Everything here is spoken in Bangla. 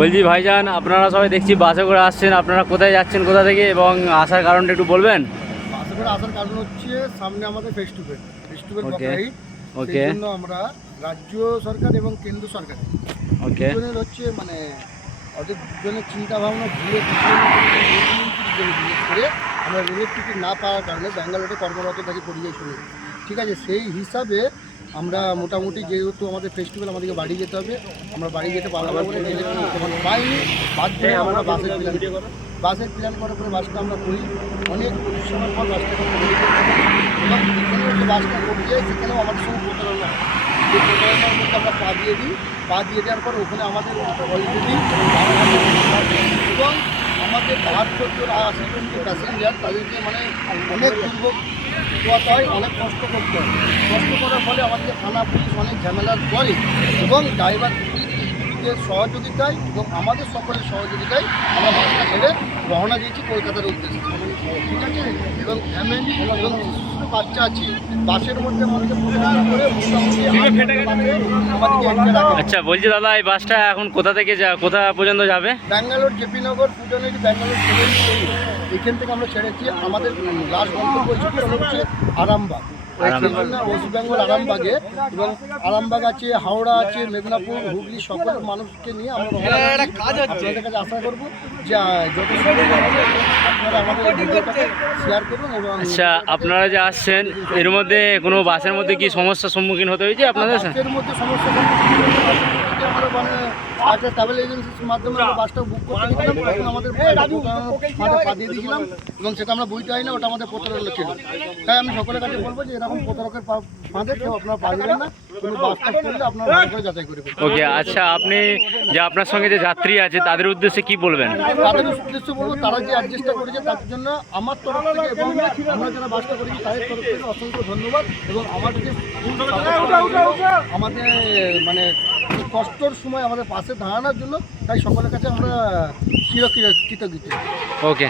বলছি ভাইজান, আপনারা সবাই দেখছি বাসে করে আসছেন, আপনারা কোথায় যাচ্ছেন, কোথা থেকে, এবং আসার কারণটা একটু বলবেন? বাসে করে আসার কারণ হচ্ছে সামনে আমাদের ফেস্টিভ্যাল ওকে বকরাইড। ওকে সেই জন্য আমরা রাজ্য সরকার এবং কেন্দ্র সরকার ওকে দুজনের হচ্ছে মানে ওদের দুজনের চিন্তা ভাবনা ভুলে করে আমরা রেলের টিকিট না পাওয়ার কারণে ব্যাঙ্গালোরে কর্মরত থাকি পরিযায়ী শ্রমিক। ঠিক আছে, সেই হিসাবে আমরা মোটামুটি যেহেতু আমাদের ফেস্টিভ্যাল আমাদেরকে বাড়ি যেতে হবে, আমরা বাড়ি যেতে পারবো না বলে রেলের টিকিট তখন পাইনি। বাদ দিয়ে আমরা বাসের প্ল্যান করার পরে বাসটা আমরা করি। অনেক পরিশ্রমের পর বাসটা এবং এখানেও যে বাসটা করতে যাই সেখানেও আমাদের সঙ্গে প্রতারণা হয়। সেই প্রতারণার মধ্যে আমরা পা দিয়ে দিই। পা দিয়ে দেওয়ার পর ওখানে আমাদের অলরেডি এবং আমাদের 72-80 জন যে প্যাসেঞ্জার তাদেরকে মানে অনেক দুর্ভোগ পোয়াতে হয়, অনেক কষ্ট করতে হয়। কষ্ট করার ফলে আমাদেরকে থানা পুলিশ অনেক ঝামেলার পরে এবং ড্রাইভার সহযোগিতায় এবং আমাদের সকলের সহযোগিতায় আমরা বাসটা ছেড়ে রওনা দিয়েছি কলকাতার উদ্দেশ্যে। ঠিক আছে, এবং ফ্যামিলি এবং শিশু বাচ্চা আছে বাসের মধ্যে আমাদেরকে প্রতারণা করে মোটামুটি আমাদেরকে আচ্ছা, বলছি দাদা, এই বাসটা এখন কোথা থেকে কোথা পর্যন্ত যাবে? ব্যাঙ্গালোর জেপিনগর ফুটানেরি ব্যাঙ্গালোর ছেড়ে এখান থেকে আমরা ছেড়েছি। আমাদের লাস্ট গন্তব্য হচ্ছে আরামবাগ, ওয়েস্ট বেঙ্গল আরামবাগে, এবং আরামবাগ আছে, হাওড়া আছে, মেদিনীপুর, হুগলি সকল মানুষকে নিয়ে আমরা আপনাদের কাছে আশা করবো যে যত সম্ভব আপনারা আমাদের ভিডিওটাকে শেয়ার করুন। এবং আচ্ছা, আপনারা যে আসছেন এর মধ্যে কোনো বাসের মধ্যে কি সমস্যার সম্মুখীন হতে হয়েছে আপনাদের? বাসের মধ্যে সমস্যা আমরা মানে একটা ট্রাভেল এজেন্সির মাধ্যমে আমরা বাসটা বুক করতে দিয়েছিলাম, তখন আমাদের পা দিয়ে দিয়েছিলাম এবং সেটা আমরা বুঝতে পারি না, ওটা আমাদের প্রতারণা ছিল। তাই আমি সকলের কাছে বলবো যে এরকম প্রতারকের ফাঁদে কেউ আপনারা পা দেবেন না, কোনো বাসটা করলে আপনারা ভালো করে যাচাই করে দেবেন। ওকে, আচ্ছা, আপনি যে আপনার সঙ্গে যে যাত্রী আছে তাদের উদ্দেশ্যে কি বলবেন? তাদের উদ্দেশ্য বলবো, তারা যে অ্যাডজাস্টটা করেছে তার জন্য আমার তরফ থেকে এবং আমরা যারা বাসটা করেছি তাদের তরফ থেকে অসংখ্য ধন্যবাদ। এবং আমাদের যে আমাদের মানে কষ্টর সময় আমাদের পাশে দাঁড়ানোর জন্য, তাই সকলের কাছে আমরা চিরকৃতজ্ঞ। ওকে।